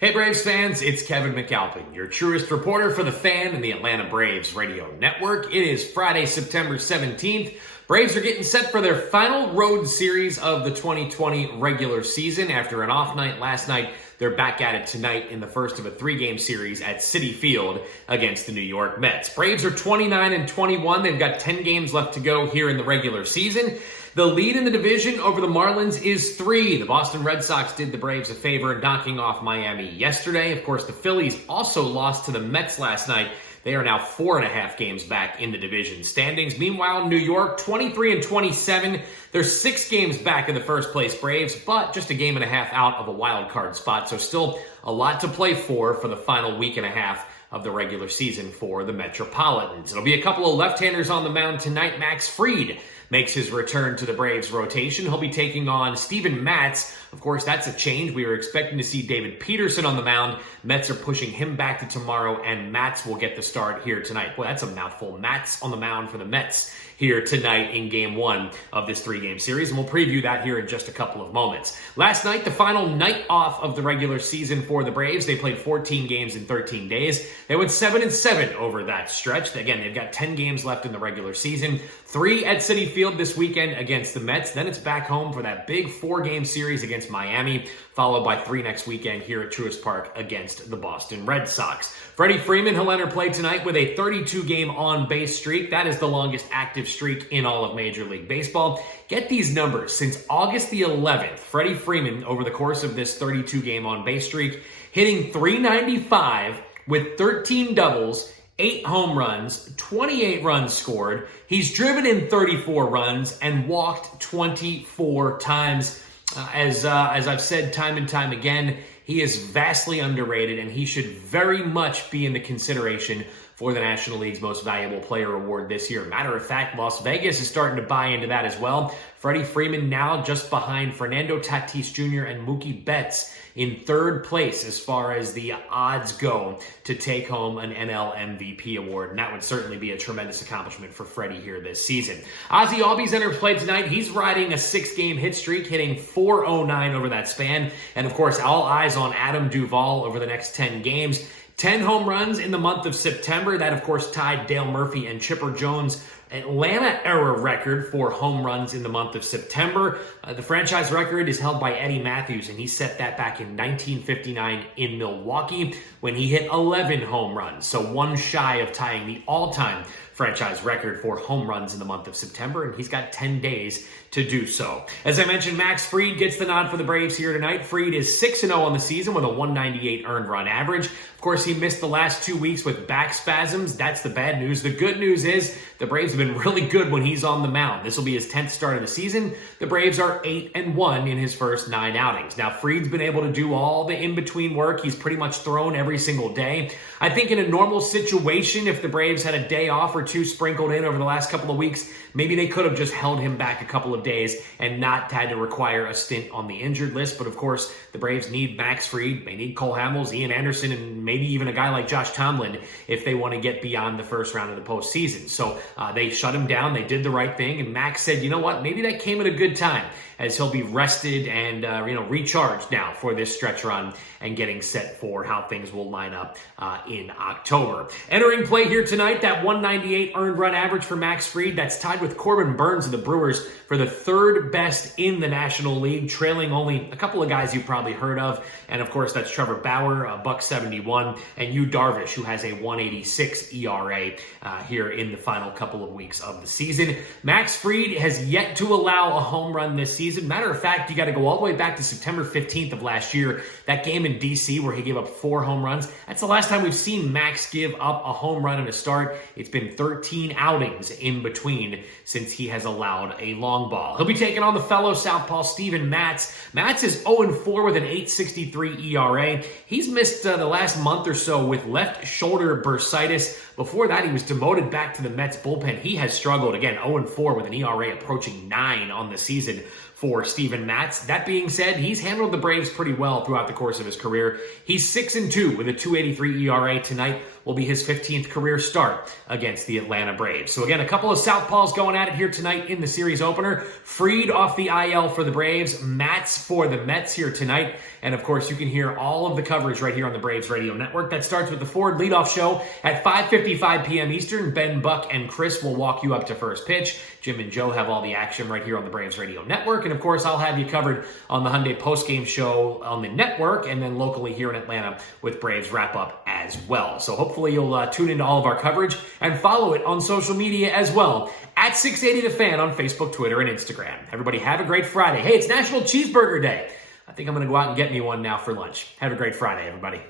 Hey Braves fans, it's Kevin McAlpin, your truest reporter for the Fan and the Atlanta Braves Radio Network. It is Friday, September 17th. Braves are getting set for their final road series of the 2020 regular season. After an off night last night, they're back at it tonight in the first of a three-game series at Citi Field against the New York Mets. Braves are 29-21. They've got 10 games left to go here in the regular season. The lead in the division over the Marlins is 3. The Boston Red Sox did the Braves a favor, knocking off Miami yesterday. Of course, the Phillies also lost to the Mets last night. They are now 4.5 games back in the division standings. Meanwhile, New York, 23-27. They're 6 games back in the first place Braves, but just a game and a half out of a wild card spot. So still a lot to play for the final week and a half of the regular season for the Metropolitans. It'll be a couple of left-handers on the mound tonight. Max Fried makes his return to the Braves rotation. He'll be taking on Steven Matz. Of course, that's a change. We were expecting to see David Peterson on the mound. Mets are pushing him back to tomorrow, and Matz will get the start here tonight. Boy, that's a mouthful. Matz on the mound for the Mets here tonight in Game 1 of this 3-game series, and we'll preview that here in just a couple of moments. Last night, the final night off of the regular season for the Braves. They played 14 games in 13 days. They went 7-7 over that stretch. Again, they've got 10 games left in the regular season. 3 at Citi Field this weekend against the Mets. Then it's back home for that big 4-game series against Miami, followed by 3 next weekend here at Truist Park against the Boston Red Sox. Freddie Freeman, he'll enter play tonight with a 32-game on-base streak. That is the longest active streak in all of Major League Baseball. Get these numbers. Since August the 11th, Freddie Freeman, over the course of this 32-game on-base streak, hitting .395 with 13 doubles, 8 home runs, 28 runs scored. He's driven in 34 runs and walked 24 times. As I've said time and time again, he is vastly underrated, and he should very much be in the consideration for the National League's Most Valuable Player Award this year. Matter of fact, Las Vegas is starting to buy into that as well. Freddie Freeman now just behind Fernando Tatis Jr. and Mookie Betts in 3rd place as far as the odds go to take home an NL MVP award. And that would certainly be a tremendous accomplishment for Freddie here this season. Ozzie Albies enters play tonight. He's riding a 6-game hit streak, hitting .409 over that span. And of course, all eyes on Adam Duvall over the next 10 games. 10 home runs in the month of September. That, of course, tied Dale Murphy and Chipper Jones' Atlanta-era record for home runs in the month of September. The franchise record is held by Eddie Matthews, and he set that back in 1959 in Milwaukee when he hit 11 home runs. So one shy of tying the all-time franchise record for home runs in the month of September, and he's got 10 days to do so. As I mentioned, Max Fried gets the nod for the Braves here tonight. Fried is 6-0 on the season with a .198 earned run average. Of course, he missed the last 2 weeks with back spasms. That's the bad news. The good news is the Braves have been really good when he's on the mound. This will be his 10th start of the season. The Braves are 8-1 in his first 9 outings. Now, Fried's been able to do all the in-between work. He's pretty much thrown every single day. I think in a normal situation, if the Braves had a day off or 2 sprinkled in over the last couple of weeks, maybe they could have just held him back a couple of days and not had to require a stint on the injured list. But of course, the Braves need Max Fried. They need Cole Hamels, Ian Anderson, and maybe even a guy like Josh Tomlin if they want to get beyond the first round of the postseason. So they shut him down. They did the right thing. And Max said, you know what, maybe that came at a good time, as he'll be rested and recharged now for this stretch run and getting set for how things will line up in October. Entering play here tonight, that .198 earned run average for Max Fried. That's tied with Corbin Burnes of the Brewers for the 3rd best in the National League, trailing only a couple of guys you've probably heard of. And of course, that's Trevor Bauer, .171, and Yu Darvish, who has a .186 ERA here in the final couple of weeks of the season. Max Fried has yet to allow a home run this season. Matter of fact, you got to go all the way back to September 15th of last year, that game in D.C. where he gave up 4 home runs. That's the last time we've seen Max give up a home run in a start. It's been 13 outings in between since he has allowed a long ball. He'll be taking on the fellow southpaw Steven Matz. Matz is 0-4 with an .863 ERA. He's missed the last month or so with left shoulder bursitis. Before that, he was demoted back to the Mets bullpen. He has struggled, again, 0-4 with an ERA approaching 9 on the season for Steven Matz. That being said, he's handled the Braves pretty well throughout the course of his career. He's 6-2 with a 2.83 ERA. Tonight will be his 15th career start against the Atlanta Braves. So again, a couple of southpaws going at it here tonight in the series opener. Fried off the IL for the Braves, Matz for the Mets here tonight. And of course, you can hear all of the coverage right here on the Braves Radio Network. That starts with the Ford leadoff show at 5:55 p.m. Eastern. Ben, Buck, and Chris will walk you up to first pitch. Jim and Joe have all the action right here on the Braves Radio Network. And of course, I'll have you covered on the Hyundai postgame show on the network and then locally here in Atlanta with Braves wrap up as well. So hopefully you'll tune into all of our coverage and follow it on social media as well at 680 The Fan on Facebook, Twitter, and Instagram. Everybody have a great Friday. Hey, it's National Cheeseburger Day. I think I'm going to go out and get me one now for lunch. Have a great Friday, everybody.